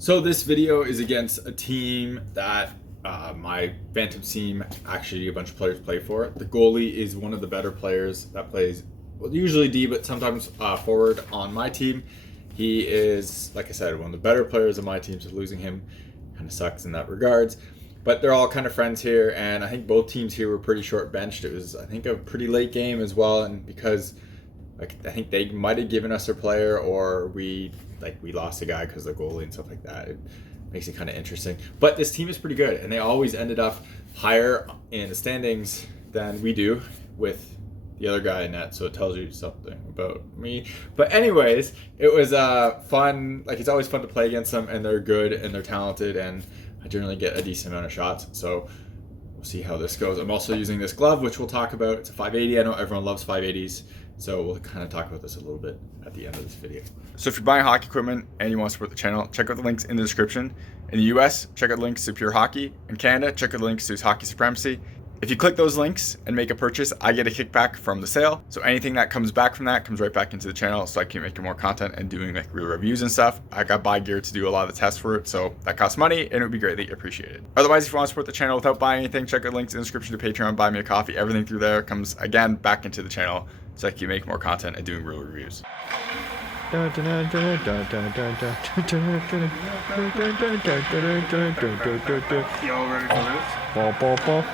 So this video is against a team that my Phantom team, actually a bunch of players play for. The goalie is one of the better players that plays, well, usually D, but sometimes forward on my team. He is, like I said, one of the better players on my team, so losing him kind of sucks in that regards. But they're all kind of friends here, and I think both teams here were pretty short benched. It was, I think, a pretty late game as well, and because I think they might have given us their player, or we lost a guy because of the goalie and stuff like that. It makes it kind of interesting. But this team is pretty good, and they always ended up higher in the standings than we do with the other guy in net. So it tells you something about me. But anyways, it was fun. Like, it's always fun to play against them, and they're good and they're talented, and I generally get a decent amount of shots. So we'll see how this goes. I'm also using this glove, which we'll talk about. It's a 580. I know everyone loves 580s. So we'll kind of talk about this a little bit at the end of this video. So if you're buying hockey equipment and you want to support the channel, check out the links in the description. In the US, check out the links to Pure Hockey. In Canada, check out the links to Hockey Supremacy. If you click those links and make a purchase, I get a kickback from the sale. So anything that comes back from that comes right back into the channel, so I keep making more content and doing like real reviews and stuff. I got buy gear to do a lot of the tests for it, so that costs money and it would be greatly appreciated. Otherwise, if you want to support the channel without buying anything, check out links in the description to Patreon, buy me a coffee. Everything through there comes again back into the channel, so I can make more content and doing real reviews. Y'all ready for this?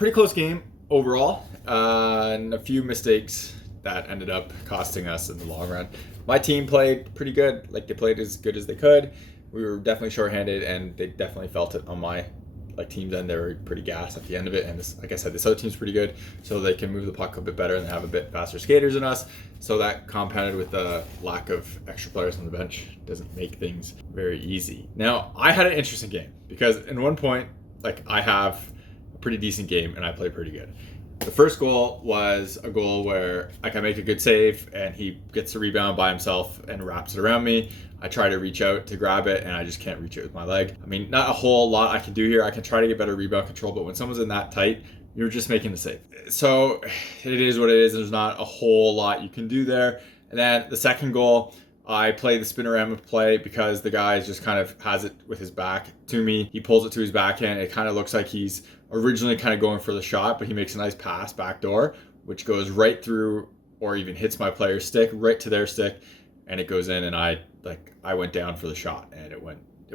pretty close game overall, and a few mistakes that ended up costing us in the long run. My team played pretty good. Like, they played as good as they could. We were definitely shorthanded, and they definitely felt it on my team's end. They were pretty gassed at the end of it, and this, like I said, this other team's pretty good, so they can move the puck a bit better and have a bit faster skaters than us. So that, compounded with the lack of extra players on the bench, doesn't make things very easy. Now, I had an interesting game because in one point, I have a pretty decent game and I play pretty good. The first goal was a goal where I make a good save and he gets the rebound by himself and wraps it around me. I try to reach out to grab it and I just can't reach it with my leg. I mean, not a whole lot I can do here. I can try to get better rebound control, but when someone's in that tight, you're just making the save. So it is what it is. There's not a whole lot you can do there. And then the second goal, I play the spinorama play because the guy just kind of has it with his back to me. He pulls it to his backhand. It kind of looks like he's originally kind of going for the shot, but he makes a nice pass backdoor, which goes right through or even hits my player's stick, right to their stick, and it goes in, and I went down for the shot and it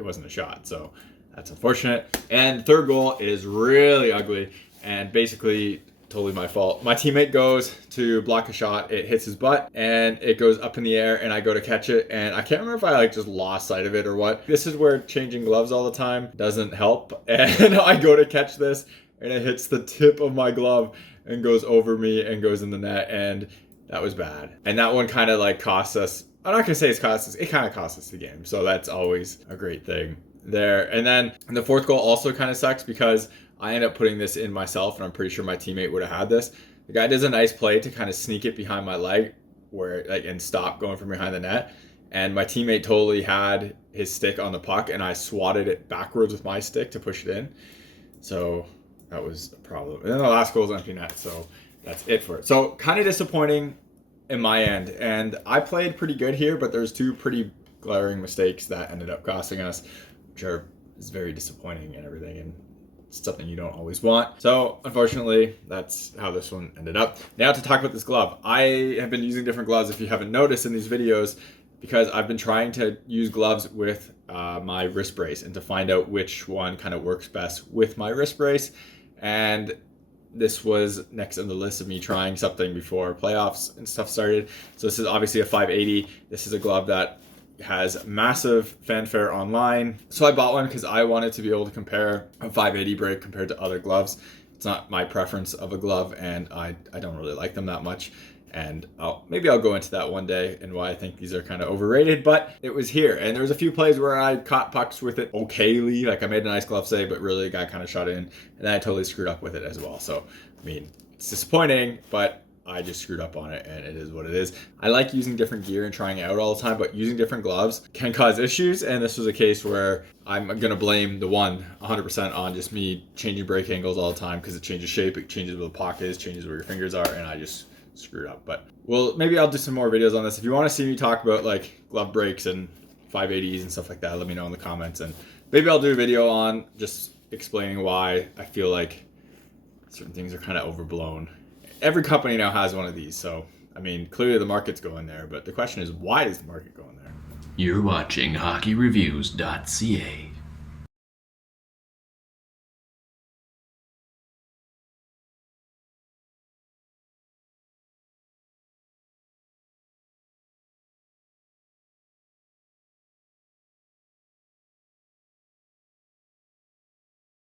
wasn't a shot. So that's unfortunate. And the third goal is really ugly and basically totally my fault. My teammate goes to block a shot, it hits his butt and it goes up in the air and I go to catch it, and I can't remember if I just lost sight of it or what. This is where changing gloves all the time doesn't help, and I go to catch this and it hits the tip of my glove and goes over me and goes in the net, and that was bad. And that one kind of cost us, I'm not gonna say it's cost us, it kind of cost us the game, so that's always a great thing there. And then the fourth goal also kind of sucks because I end up putting this in myself, and I'm pretty sure my teammate would have had this. The guy does a nice play to kind of sneak it behind my leg and stop going from behind the net. And my teammate totally had his stick on the puck, and I swatted it backwards with my stick to push it in. So that was a problem. And then the last goal is empty net, so that's it for it. So kind of disappointing in my end. And I played pretty good here, but there's two pretty glaring mistakes that ended up costing us, which is very disappointing and everything. And something you don't always want. So unfortunately, that's how this one ended up. Now to talk about this glove. I have been using different gloves, if you haven't noticed in these videos, because I've been trying to use gloves with my wrist brace and to find out which one kind of works best with my wrist brace. And this was next on the list of me trying something before playoffs and stuff started. So this is obviously a 580. This is a glove that has massive fanfare online. So I bought one because I wanted to be able to compare a 580 break compared to other gloves. It's not my preference of a glove, and I don't really like them that much. And maybe I'll go into that one day and why I think these are kind of overrated, but it was here. And there was a few plays where I caught pucks with it okayly. I made a nice glove save, but really the guy kind of shot in, and then I totally screwed up with it as well. So, I mean, it's disappointing, but I just screwed up on it, and it is what it is. I like using different gear and trying it out all the time, but using different gloves can cause issues, and this was a case where I'm going to blame the one 100% on just me changing break angles all the time, because it changes shape, it changes where the puck is, changes where your fingers are, and I just screwed up. But maybe I'll do some more videos on this. If you want to see me talk about glove breaks and 580s and stuff like that, let me know in the comments, and maybe I'll do a video on just explaining why I feel like certain things are kind of overblown. Every company now has one of these, so I mean, clearly the market's going there, but the question is, why is the market going there? You're watching HockeyReviews.ca.